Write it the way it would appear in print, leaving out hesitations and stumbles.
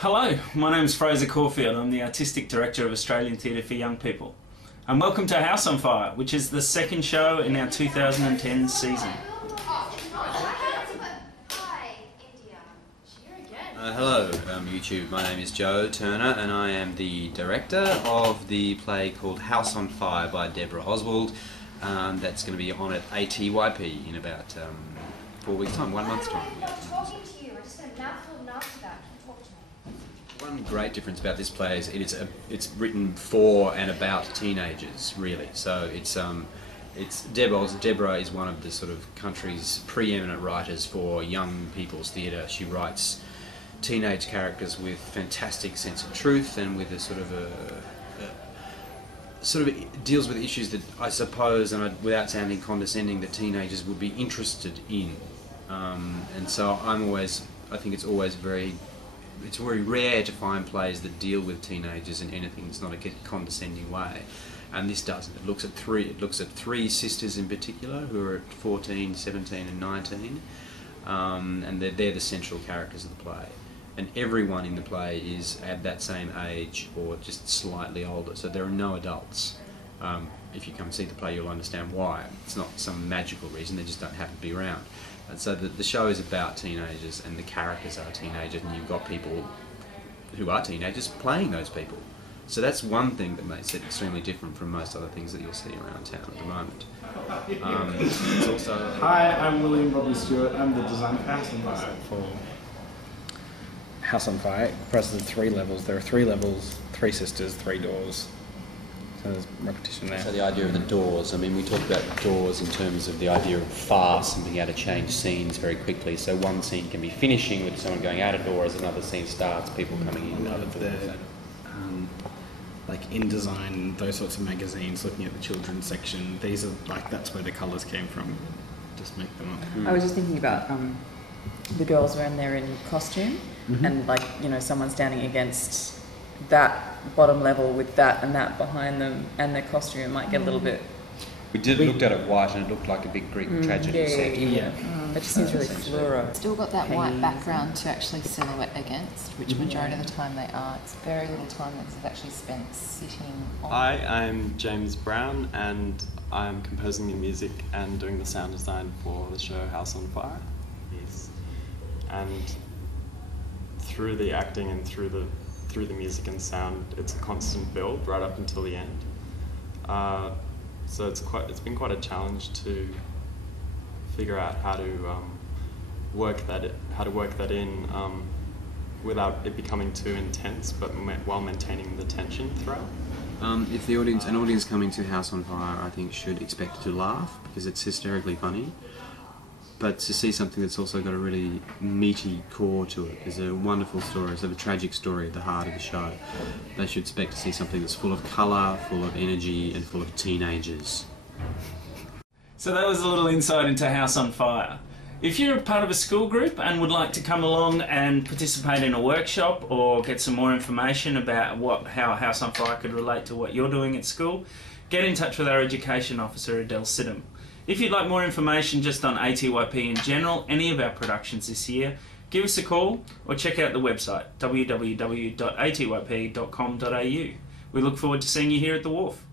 Hello, my name is Fraser Caulfield. I'm the Artistic Director of Australian Theatre for Young People. And welcome to House on Fire, which is the second show in our 2010 season. Hello, YouTube. My name is Joe Turner and I am the director of the play called House on Fire by Debra Oswald. That's going to be on at atyp in about 4 weeks' time, 1 month's time. I'm not talking to you. I just spent a mouthful and after that. Talk to me. One great difference about this play is it's written for and about teenagers, really. So Debra is one of the sort of country's preeminent writers for young people's theatre. She writes teenage characters with fantastic sense of truth and with a sort of deals with issues that I suppose, and without sounding condescending, that teenagers would be interested in. And so I think it's very rare to find plays that deal with teenagers in anything that's not a condescending way. And this doesn't. It looks at three sisters in particular who are at 14, 17 and 19. And they're the central characters of the play. And everyone in the play is at that same age or just slightly older, so there are no adults. If you come see the play, you'll understand why. It's not some magical reason, they just don't happen to be around. And so the show is about teenagers and the characters are teenagers, and you've got people who are teenagers playing those people. So that's one thing that makes it extremely different from most other things that you'll see around town at the moment. It's also... Hi, I'm William Robbie Stewart. I'm the designer for House on Fire. House on Fire, it comprises of 3 levels. There are 3 levels, 3 sisters, 3 doors. So there's repetition there. So the idea of the doors, I mean, we talk about doors in terms of the idea of farce and being able to change scenes very quickly. So one scene can be finishing with someone going out a door as another scene starts, people coming in. Like InDesign, those sorts of magazines, looking at the children's section, these are like, that's where the colours came from. Just make them up. I was just thinking about the girls when they're in costume, and like, you know, someone standing against that bottom level with that and that behind them, and their costume might get a little bit... We looked at it white and it looked like a big Greek tragedy set. Yeah. It just seems really fluoro. Still got that white background to actually silhouette against, which majority of the time they are. It's very little time that's actually spent sitting on. Hi, I'm James Brown and I'm composing the music and doing the sound design for the show House on Fire. Yes. And through the acting and through the music and sound, it's a constant build right up until the end. So it's been quite a challenge to figure out how to work that in without it becoming too intense, but while maintaining the tension throughout. If an audience coming to House on Fire, I think, should expect to laugh because it's hysterically funny. But to see something that's also got a really meaty core to it. There's a wonderful story, it's a tragic story at the heart of the show. They should expect to see something that's full of colour, full of energy and full of teenagers. So that was a little insight into House on Fire. If you're a part of a school group and would like to come along and participate in a workshop or get some more information about how House on Fire could relate to what you're doing at school, get in touch with our education officer, Adele Sidham. If you'd like more information just on atyp in general, any of our productions this year, give us a call or check out the website www.atyp.com.au. We look forward to seeing you here at the Wharf.